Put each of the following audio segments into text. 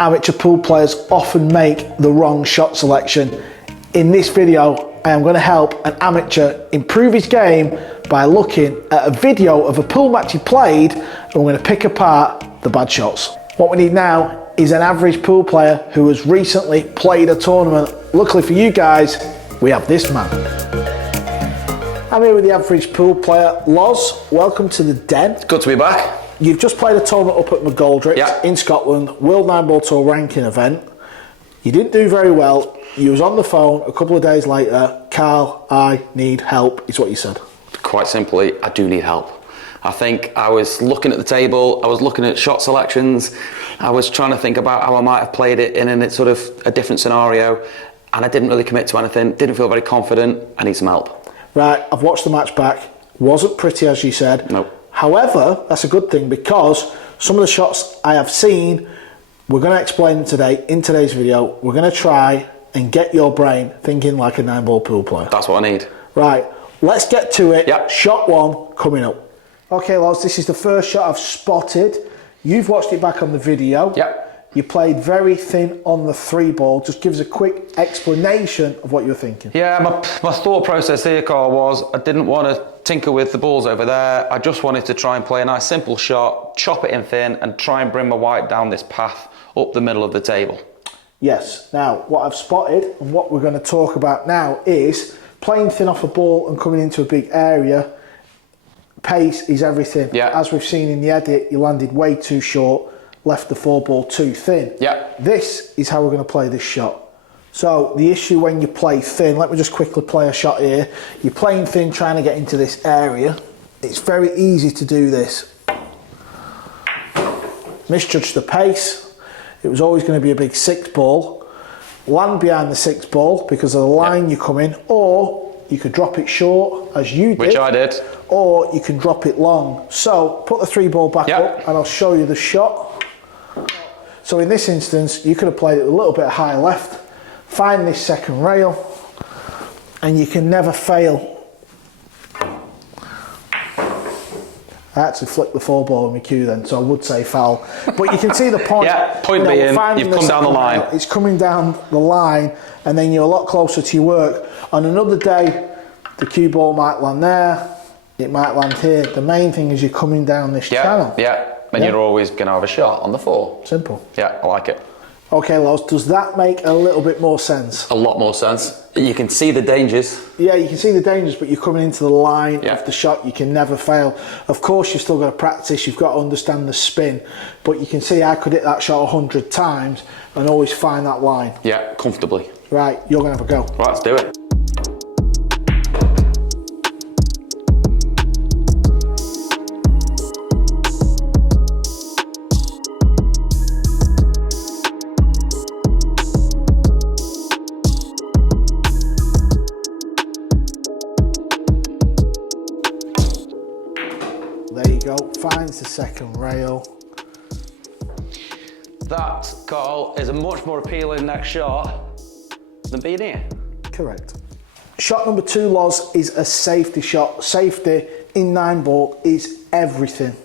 amateur pool players often make the wrong shot selection. In this video, I am going to help an amateur improve his game by looking at a video of a pool match he played, and we're going to pick apart the bad shots. What we need now is an average pool player who has recently played a tournament. Luckily for you guys, we have this man. I'm here with the average pool player, Loz. Welcome to the den. Good to be back. You've just played a tournament up at McGoldrick's in Scotland, World 9-Ball Tour ranking event. You didn't do very well. You was on the phone a couple of days later. Carl, I need help, is what you said. Quite simply, I do need help. I think I was looking at the table, I was looking at shot selections, I was trying to think about how I might have played it in a sort of a different scenario, and I didn't really commit to anything, didn't feel very confident. I need some help. Right, I've watched the match back. Wasn't pretty, as you said. Nope. However, that's a good thing, because some of the shots I have seen, we're going to explain today in today's video. We're going to try and get your brain thinking like a 9-ball pool player. That's what I need. Right, let's get to it. Yep. Shot one coming up. Okay, Loz, this is the first shot I've spotted. You've watched it back on the video. Yep. You played very thin on the 3-ball. Just give us a quick explanation of what you're thinking. Yeah, my thought process here, Carl, was I didn't want to tinker with the balls over there. I just wanted to try and play a nice simple shot, chop it in thin, and try and bring my white down this path up the middle of the table. Yes. Now, what I've spotted and what we're going to talk about now is playing thin off a ball and coming into a big area. Pace is everything. Yeah. As we've seen in the edit, you landed way too short, left the 4-ball too thin. Yeah. This is how we're going to play this shot. So the issue when you play thin, let me just quickly play a shot here. You're playing thin, trying to get into this area. It's very easy to do this. Misjudge the pace. It was always going to be a big 6-ball. Land behind the 6-ball because of the line you come in, or you could drop it short, as you did. Which I did. Or you can drop it long. So put the 3-ball back up and I'll show you the shot. So in this instance, you could have played it a little bit high left. Find this second rail and you can never fail. I actually flicked the 4-ball in my cue then, so I would say foul. But you can see the point. Point being, you've come down the line. It's coming down the line and then you're a lot closer to your work. On another day, the cue ball might land there, it might land here. The main thing is you're coming down this channel. And you're always going to have a shot on the 4. Simple. Yeah, I like it. Okay, Loz, does that make a little bit more sense? A lot more sense. You can see the dangers. Yeah, you can see the dangers, but you're coming into the line of the shot. You can never fail. Of course, you've still got to practice. You've got to understand the spin. But you can see I could hit that shot 100 times and always find that line. Yeah, comfortably. Right, you're going to have a go. Right, let's do it. There you go, finds the second rail. That, Carl, is a much more appealing next shot than being here. Correct. Shot number 2, Loz, is a safety shot. Safety in 9-ball is everything.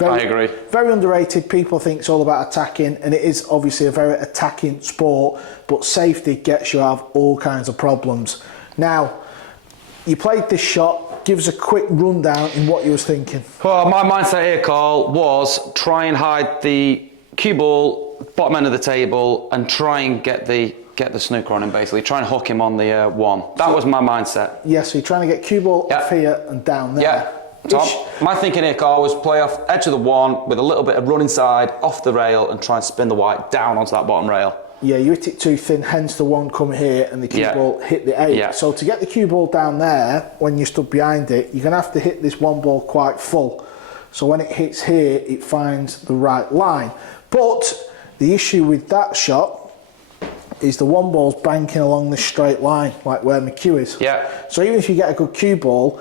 I agree. Very underrated. People think it's all about attacking, and it is obviously a very attacking sport, but safety gets you out of all kinds of problems. Now, you played this shot. Give us a quick rundown in what you was thinking. Well, my mindset here, Carl, was try and hide the cue ball, bottom end of the table, and try and get the snooker on him, basically. Try and hook him on the 1. That was my mindset. Yeah, so you're trying to get cue ball off here and down there. Yeah. So my thinking here, Carl, was play off edge of the 1 with a little bit of run inside, off the rail, and try and spin the white down onto that bottom rail. Yeah, you hit it too thin, hence the 1 come here and the cue ball hit the 8. So to get the cue ball down there, when you stood behind it, you're going to have to hit this 1 ball quite full. So when it hits here, it finds the right line. But the issue with that shot is the 1 ball's banking along this straight line, like where my cue is. Yeah. So even if you get a good cue ball,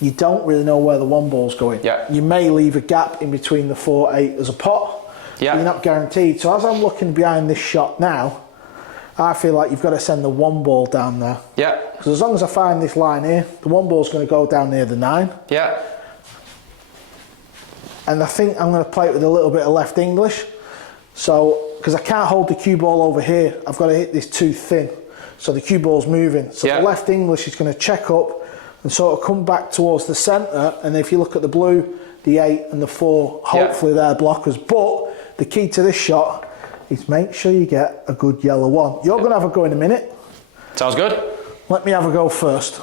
you don't really know where the 1 ball's going. Yeah. You may leave a gap in between the 4-8 as a pot. Yeah. You're not guaranteed. So as I'm looking behind this shot now, I feel like you've got to send the 1 ball down there. Yeah. Because as long as I find this line here, the 1 ball's going to go down near the 9. Yeah. And I think I'm going to play it with a little bit of left English. So because I can't hold the cue ball over here, I've got to hit this too thin. So the cue ball's moving. So the left English is going to check up and sort of come back towards the centre. And if you look at the blue, the 8 and the 4, hopefully they're blockers. But the key to this shot is make sure you get a good yellow one. You're going to have a go in a minute. Sounds good. Let me have a go first.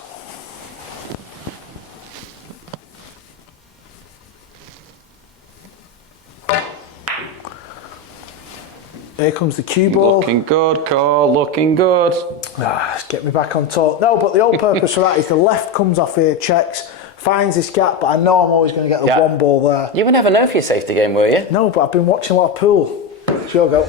Here comes the cue ball. Looking good, Carl, looking good. Let's get me back on top. No, but the whole purpose for that is the left comes off here, checks, finds this gap, but I know I'm always going to get the one ball there. You were never known for your safety game, were you? No, but I've been watching a lot of pool. It's your go.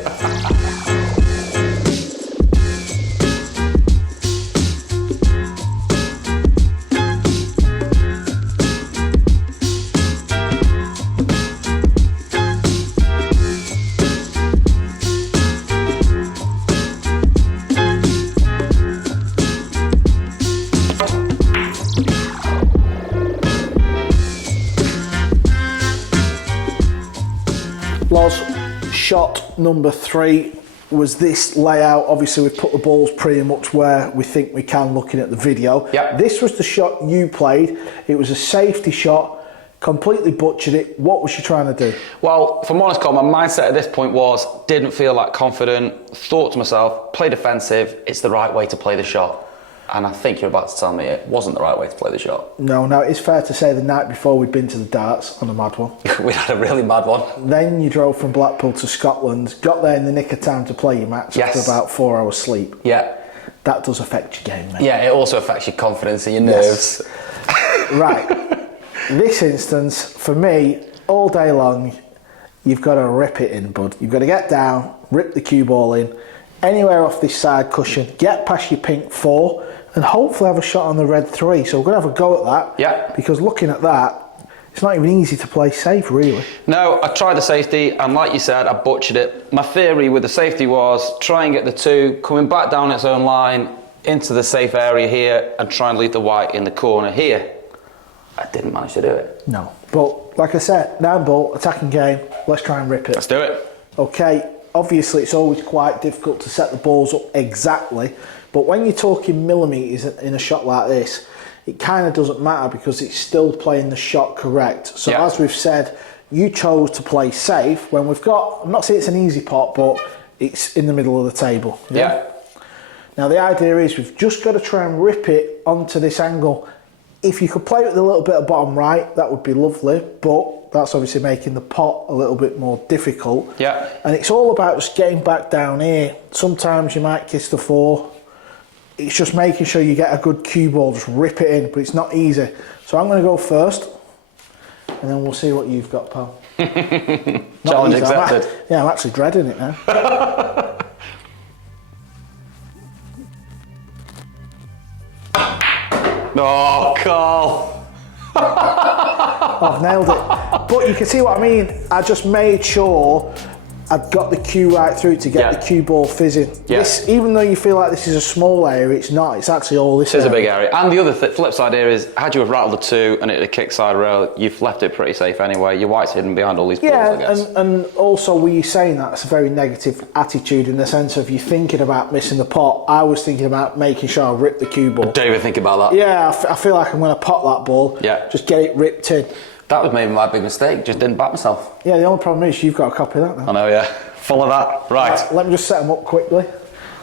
Shot number 3 was this layout. Obviously we've put the balls pretty much where we think we can looking at the video. This was the shot you played. It was a safety shot, completely butchered it. What was you trying to do? Well, if I'm honest, Carl, my mindset at this point was, didn't feel that confident, thought to myself, play defensive, it's the right way to play the shot. And I think you're about to tell me it wasn't the right way to play the shot. No, it's fair to say the night before we'd been to the darts on a mad one. We had a really mad one. Then you drove from Blackpool to Scotland, got there in the nick of time to play your match after about 4 hours sleep. Yeah. That does affect your game, mate. Yeah, it also affects your confidence and your nerves. Right. This instance, for me, all day long, you've got to rip it in, bud. You've got to get down, rip the cue ball in, anywhere off this side cushion, get past your pink 4, and hopefully have a shot on the red 3. So we're going to have a go at that. Yeah. Because looking at that, it's not even easy to play safe, really. No, I tried the safety, and like you said, I butchered it. My theory with the safety was try and get the 2, coming back down its own line into the safe area here, and try and leave the white in the corner here. I didn't manage to do it. No. But like I said, 9 ball, attacking game, let's try and rip it. Let's do it. Okay. Obviously, it's always quite difficult to set the balls up exactly, but when you're talking millimetres in a shot like this, it kind of doesn't matter because it's still playing the shot correct. So as we've said, you chose to play safe when we've got, I'm not saying it's an easy pot, but it's in the middle of the table. Yeah. Now the idea is we've just got to try and rip it onto this angle. If you could play with a little bit of bottom right, that would be lovely, but that's obviously making the pot a little bit more difficult. Yeah. And it's all about just getting back down here. Sometimes you might kiss the 4. It's just making sure you get a good cue ball, just rip it in, but it's not easy. So I'm going to go first, and then we'll see what you've got, pal. Challenge accepted. I'm actually dreading it now. Oh, Carl. I've nailed it. But you can see what I mean. I just made sure I'd got the cue right through to get the cue ball fizzing. This, even though you feel like this is a small area, it's not. It's actually all this area. It's a big area. And the other flip side here is, had you have rattled the 2 and it had a kick side rail, you've left it pretty safe anyway. Your white's hidden behind all these balls, I guess. And also, were you saying that's a very negative attitude in the sense of you thinking about missing the pot? I was thinking about making sure I rip the cue ball. Don't even think about that. Yeah, I feel like I'm going to pot that ball. Yeah. Just get it ripped in. That was maybe my big mistake. Just didn't back myself. Yeah, the only problem is you've got a copy of that now. I know, yeah. Follow that. Right. Let me just set them up quickly.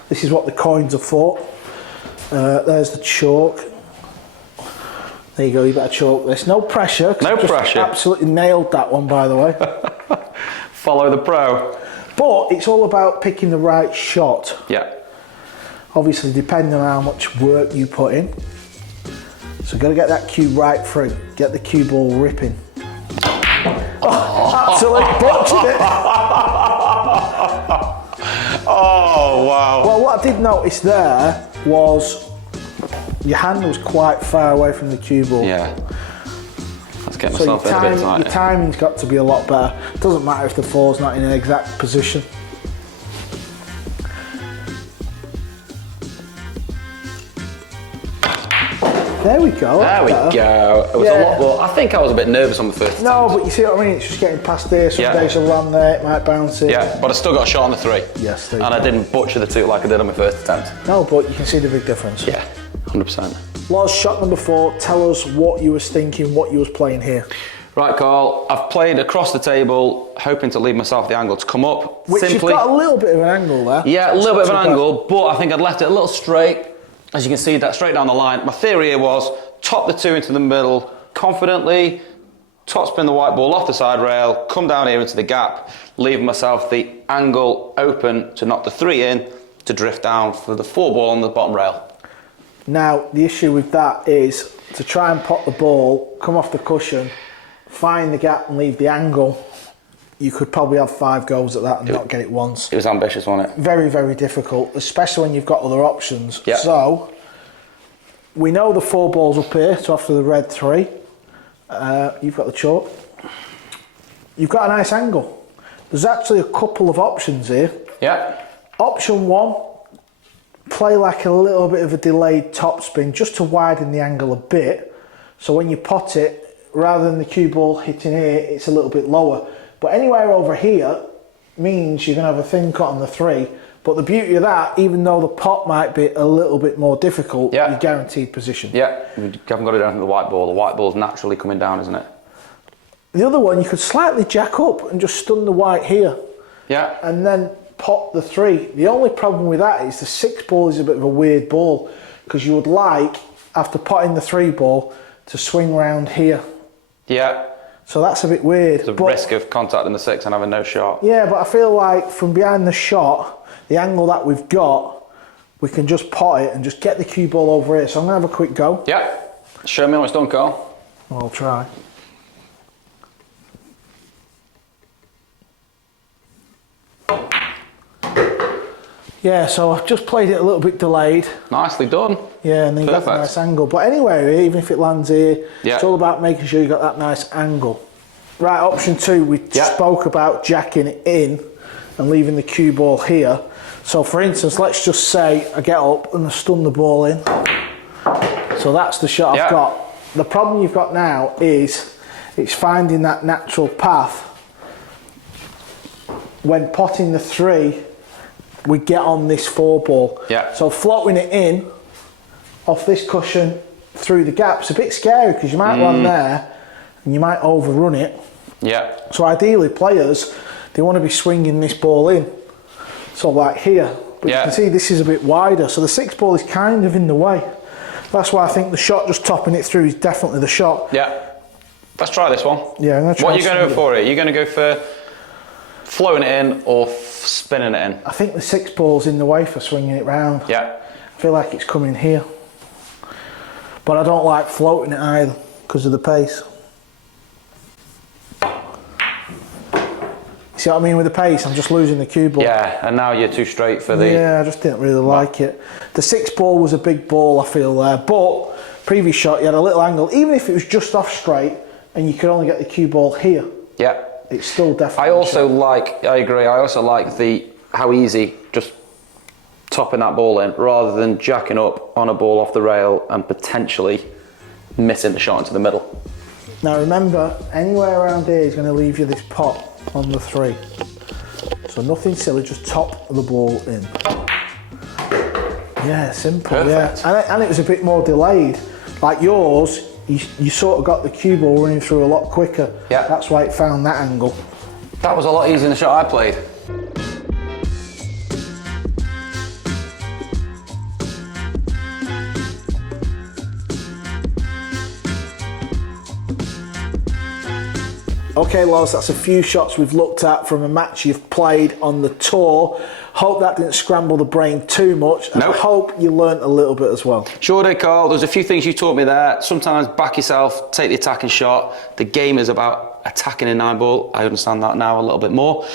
This is what the coins are for. There's the chalk. There you go, you better chalk this. No pressure. No pressure. Absolutely nailed that one, by the way. Follow the pro. But it's all about picking the right shot. Yeah. Obviously, depending on how much work you put in. So got to get that cue right through. Get the cue ball ripping. Oh, absolutely butchered it. Oh, wow. Well, what I did notice there was your hand was quite far away from the cue ball. Yeah. Let's get So myself in a bit tighter. your timing's got to be a lot better. Doesn't matter if the 4's not in an exact position. There we go. There we go. It was a lot more. I think I was a bit nervous on the first No, attempt. but you see what I mean? It's just getting past there. Some days you'll land there, it might bounce it. Yeah, but I still got a shot on the 3. Yes, and I didn't butcher the 2 like I did on my first attempt. No, but you can see the big difference. Yeah, 100%. Loz, shot number 4. Tell us what you was thinking, what you was playing here. Right, Carl, I've played across the table, hoping to leave myself the angle to come up. Which simply, you've got a little bit of an angle there. Yeah, a little bit of an angle, but I think I'd left it a little straight. As you can see, that straight down the line. My theory here was top the 2 into the middle confidently, top spin the white ball off the side rail, come down here into the gap, leaving myself the angle open to knock the 3 in, to drift down for the 4 ball on the bottom rail. Now, the issue with that is to try and pop the ball, come off the cushion, find the gap and leave the angle. You could probably have 5 goes at that and not get it once. It was ambitious, wasn't it? Very, very difficult, especially when you've got other options. Yeah. So, we know the 4 balls up here, so after the red 3, you've got the chalk. You've got a nice angle. There's actually a couple of options here. Yeah. Option 1, play like a little bit of a delayed topspin just to widen the angle a bit. So when you pot it, rather than the cue ball hitting here, it's a little bit lower. But anywhere over here means you're going to have a thin cut on the 3. But the beauty of that, even though the pot might be a little bit more difficult, you're guaranteed position. Yeah, you haven't got it down to the white ball. The white ball's naturally coming down, isn't it? The other one, you could slightly jack up and just stun the white here. Yeah. And then pot the 3. The only problem with that is the 6 ball is a bit of a weird ball, because you would like, after potting the 3 ball, to swing round here. Yeah. So that's a bit weird. There's a risk of contacting the 6 and having no shot. Yeah, but I feel like from behind the shot, the angle that we've got, we can just pot it and just get the cue ball over here. So I'm going to have a quick go. Yeah. Show me how it's done, Carl. I'll try. Yeah, so I've just played it a little bit delayed. Nicely done. Yeah, and then you got a nice angle. But anyway, even if it lands here, it's all about making sure you got that nice angle. Right, option 2, we spoke about jacking it in and leaving the cue ball here. So for instance, let's just say I get up and I stun the ball in. So that's the shot I've got. The problem you've got now is it's finding that natural path. When potting the 3, we get on this 4 ball. Yeah. So floating it in off this cushion through the gap's a bit scary, because you might land there and you might overrun it. Yeah. So ideally players, they want to be swinging this ball in. So like here, but you can see this is a bit wider, so the 6 ball is kind of in the way. That's why I think the shot just topping it through is definitely the shot. Yeah. Let's try this one. Yeah, I'm going to try. What are you going to go for it? Are you going to go for floating it in or spinning it in? I think the 6 ball's in the way for swinging it round. Yeah. I feel like it's coming here. But I don't like floating it either because of the pace. See what I mean with the pace? I'm just losing the cue ball. Yeah, and now you're too straight for the... Yeah, I just didn't really like it. The 6 ball was a big ball, I feel there. But previous shot, you had a little angle. Even if it was just off straight and you could only get the cue ball here. Yeah. It's still definitely... I agree, I also like how easy just topping that ball in rather than jacking up on a ball off the rail and potentially missing the shot into the middle. Now remember, anywhere around here is going to leave you this pot on the 3. So nothing silly, just top the ball in. Yeah, simple. Perfect. Yeah. And it was a bit more delayed. Like yours, you sort of got the cue ball running through a lot quicker. Yeah. That's why it found that angle. That was a lot easier than the shot I played. Okay, Loz, that's a few shots we've looked at from a match you've played on the tour. Hope that didn't scramble the brain too much. And I hope you learnt a little bit as well. Sure did, Carl. There's a few things you taught me there. Sometimes back yourself, take the attacking shot. The game is about attacking a 9 ball. I understand that now a little bit more.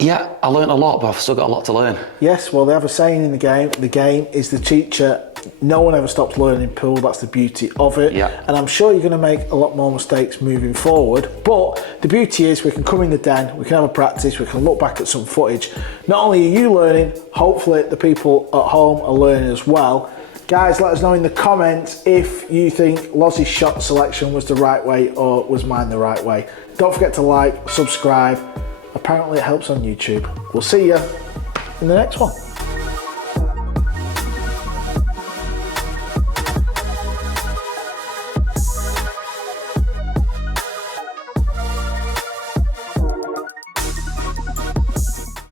Yeah, I learnt a lot, but I've still got a lot to learn. Yes, well, they have a saying in the game is the teacher. No one ever stops learning in pool. That's the beauty of it. Yeah. And I'm sure you're going to make a lot more mistakes moving forward. But the beauty is we can come in the den, we can have a practice, we can look back at some footage. Not only are you learning, hopefully the people at home are learning as well. Guys, let us know in the comments if you think Loz's shot selection was the right way or was mine the right way. Don't forget to like, subscribe. Apparently it helps on YouTube. We'll see you in the next one.